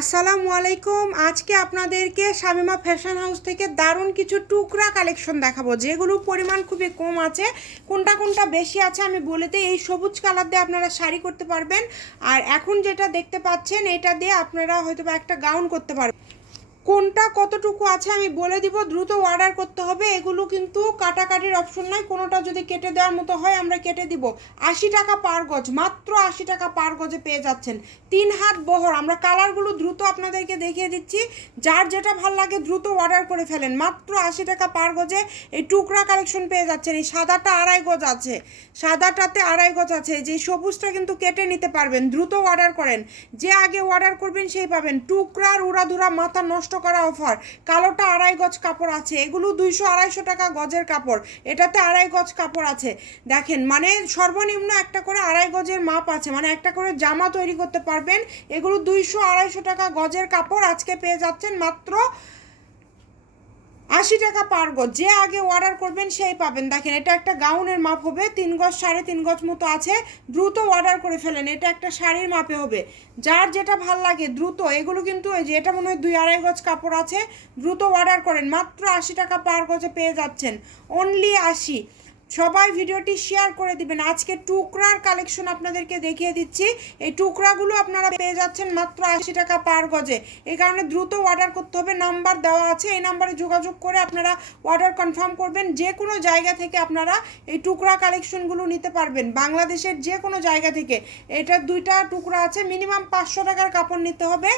আসসালামু আলাইকুম। আজকে আপনাদেরকে শামিমা ফ্যাশন হাউস থেকে দারুণ কিছু টুকরা কালেকশন দেখাবো, যেগুলো পরিমাণ খুবই কম আছে। কোনটা কোনটা বেশি আছে আমি বলে দিই। এই সবুজ কালার দিয়ে আপনারা শাড়ি করতে পারবেন, আর এখন যেটা দেখতে পাচ্ছেন এটা দিয়ে আপনারা হয়তো বা একটা গাউন করতে পারবেন। কোনটা কতটুকু আছে আমি বলে দিব, দ্রুত অর্ডার করতে হবে। এগুলো কিন্তু কাটাকাটির অপশন নাই, কোনোটা যদি কেটে দেওয়ার মতো হয় আমরা কেটে দিব। 80 টাকা পার গজ, মাত্র 80 টাকা পার গজে পেয়ে যাচ্ছেন। 3 হাত বহর। আমরা কালারগুলো দ্রুত আপনাদেরকে দেখিয়ে দিচ্ছি, যার যেটা ভাল লাগে দ্রুত অর্ডার করে ফেলেন। মাত্র 80 টাকা পার গজে এই টুকরা কালেকশন পেয়ে যাচ্ছেন। এই সাদাটা 2.5 গজ আছে, সাদাটাতে 2.5 গজ আছে। যে সবুজটা কিন্তু কেটে নিতে পারবেন, দ্রুত অর্ডার করেন। যে আগে অর্ডার করবেন সেই পাবেন। টুকরার উড়াধুরা মাথা নষ্ট করা অফার। কালোটা 2.5 গজ কাপড় আছে, এগুলো 200-250 টাকা গজের কাপড়। এটাতে 2.5 গজ কাপড় আছে। দেখেন, মানে সর্বনিম্ন একটা করে 2.5 গজের মাপ আছে, মানে একটা করে জামা তৈরি করতে পারবেন। এগুলো 200-250 টাকা গজের কাপড়। আজকে পেয়ে যাচ্ছেন মাত্র 80 টাকা পার গজ। যে আগে অর্ডার করবেন সেই পাবেন। দেখেন, এটা একটা গাউনের মাপ হবে, 3 গজ 3.5 গজ মতো আছে। দ্রুত অর্ডার করে ফেলেন, এটা একটা শাড়ির মাপে হবে। যার যেটা ভাল লাগে দ্রুত। এগুলো কিন্তু এই যে এটা মনে হয় 2-2.5 গজ কাপড় আছে। দ্রুত অর্ডার করেন, মাত্র 80 টাকা পার গজে পেয়ে যাচ্ছেন। অনলি 80। সবাই ভিডিওটি শেয়ার করে দিবেন। আজকে টুকরার কালেকশন আপনাদেরকে দেখিয়ে দিচ্ছি। এই টুকরাগুলো আপনারা পেয়ে যাচ্ছেন মাত্র 80 টাকা পার গজে। এই কারণে দ্রুত অর্ডার করতে হবে। নাম্বার দেওয়া আছে, এই নাম্বারে যোগাযোগ করে আপনারা অর্ডার কনফার্ম করবেন। যে কোনো জায়গা থেকে আপনারা এই টুকরা কালেকশনগুলো নিতে পারবেন, বাংলাদেশের যে কোনো জায়গা থেকে। এটার 2টা টুকরা আছে, মিনিমাম 500 টাকার কাপড় নিতে হবে।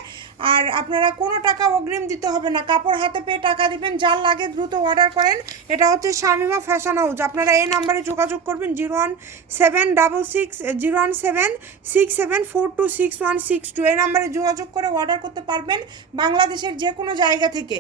আর আপনারা কোনো টাকা অগ্রিম দিতে হবে না, কাপড় হাতে পেয়ে টাকা দিবেন। যার লাগে দ্রুত অর্ডার করেন। এটা হচ্ছে শামিমা ফ্যাশন হাউস। আপনারা এই নাম্বারে যোগাযোগ করবেন 017667067426162। এই নাম্বারে যোগাযোগ করে অর্ডার করতে পারবেন বাংলাদেশের যে কোনো জায়গা থেকে।